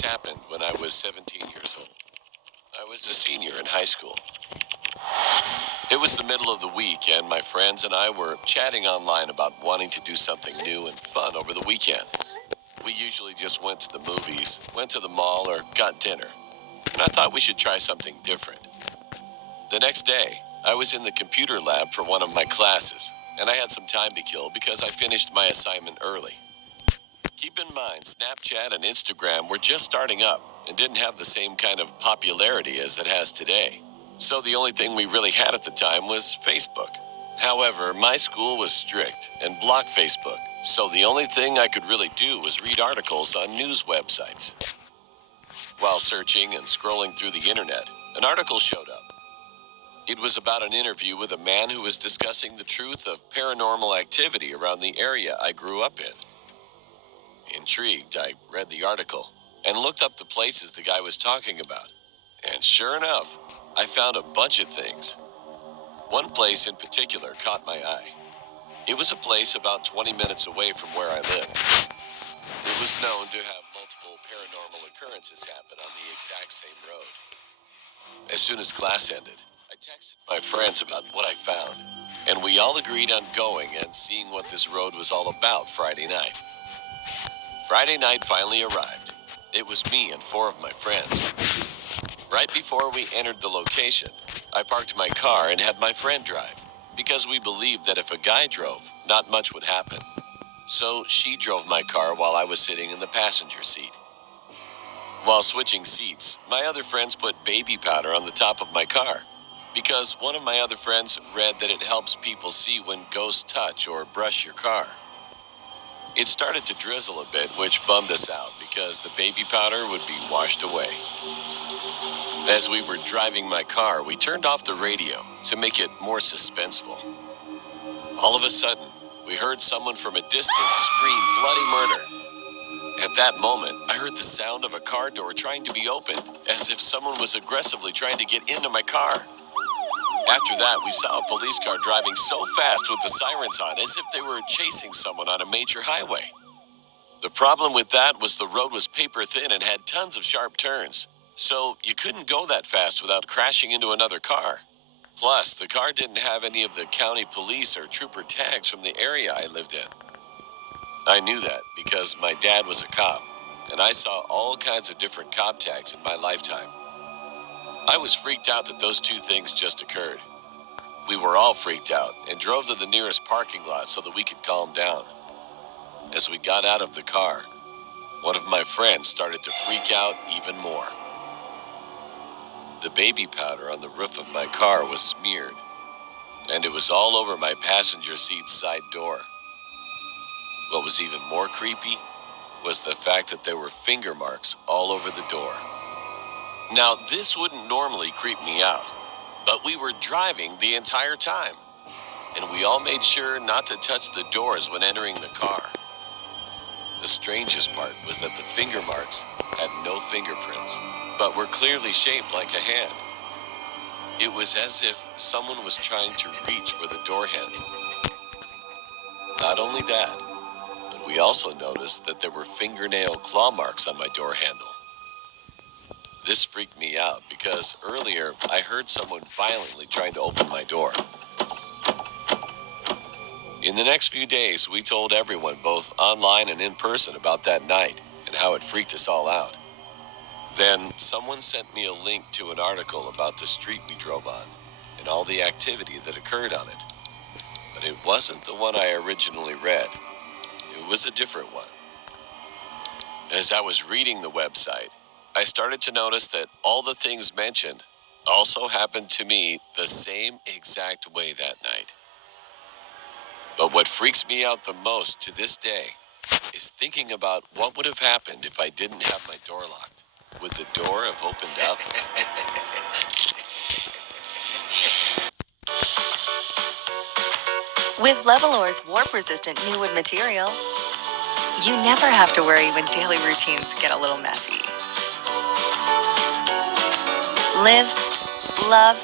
This happened when I was 17 years old. I was a senior in high school. It was the middle of the week, and my friends and I were chatting online about wanting to do something new and fun over the weekend. We usually just went to the movies, went to the mall, or got dinner. And I thought we should try something different. The next day, I was in the computer lab for one of my classes, and I had some time to kill because I finished my assignment early. Keep in mind, Snapchat and Instagram were just starting up and didn't have the same kind of popularity as it has today. So the only thing we really had at the time was Facebook. However, my school was strict and blocked Facebook, so the only thing I could really do was read articles on news websites. While searching and scrolling through the internet, an article showed up. It was about an interview with a man who was discussing the truth of paranormal activity around the area I grew up in. Intrigued, I read the article and looked up the places the guy was talking about. And sure enough, I found a bunch of things. One place in particular caught my eye. It was a place about 20 minutes away from where I lived. It was known to have multiple paranormal occurrences happen on the exact same road. As soon as class ended, I texted my friends about what I found, and we all agreed on going and seeing what this road was all about Friday night. Friday night finally arrived. It was me and 4 of my friends. Right before we entered the location, I parked my car and had my friend drive, because we believed that if a guy drove, not much would happen. So she drove my car while I was sitting in the passenger seat. While switching seats, my other friends put baby powder on the top of my car, because one of my other friends read that it helps people see when ghosts touch or brush your car. It started to drizzle a bit, which bummed us out because the baby powder would be washed away. As we were driving my car, we turned off the radio to make it more suspenseful. All of a sudden, we heard someone from a distance scream bloody murder. At that moment, I heard the sound of a car door trying to be opened, as if someone was aggressively trying to get into my car. After that, we saw a police car driving so fast with the sirens on, as if they were chasing someone on a major highway. The problem with that was the road was paper thin and had tons of sharp turns, so you couldn't go that fast without crashing into another car. Plus, the car didn't have any of the county police or trooper tags from the area I lived in. I knew that because my dad was a cop, and I saw all kinds of different cop tags in my lifetime. I was freaked out that those two things just occurred. We were all freaked out and drove to the nearest parking lot so that we could calm down. As we got out of the car, one of my friends started to freak out even more. The baby powder on the roof of my car was smeared, and it was all over my passenger seat side door. What was even more creepy was the fact that there were finger marks all over the door. Now, this wouldn't normally creep me out, but we were driving the entire time, and we all made sure not to touch the doors when entering the car. The strangest part was that the finger marks had no fingerprints, but were clearly shaped like a hand. It was as if someone was trying to reach for the door handle. Not only that, but we also noticed that there were fingernail claw marks on my door handle. This freaked me out because earlier I heard someone violently trying to open my door. In the next few days, we told everyone, both online and in person, about that night and how it freaked us all out. Then someone sent me a link to an article about the street we drove on and all the activity that occurred on it. But it wasn't the one I originally read. It was a different one. As I was reading the website, I started to notice that all the things mentioned also happened to me the same exact way that night. But what freaks me out the most to this day is thinking about what would have happened if I didn't have my door locked. Would the door have opened up? With Levolor's warp-resistant new wood material, you never have to worry when daily routines get a little messy. Live, love,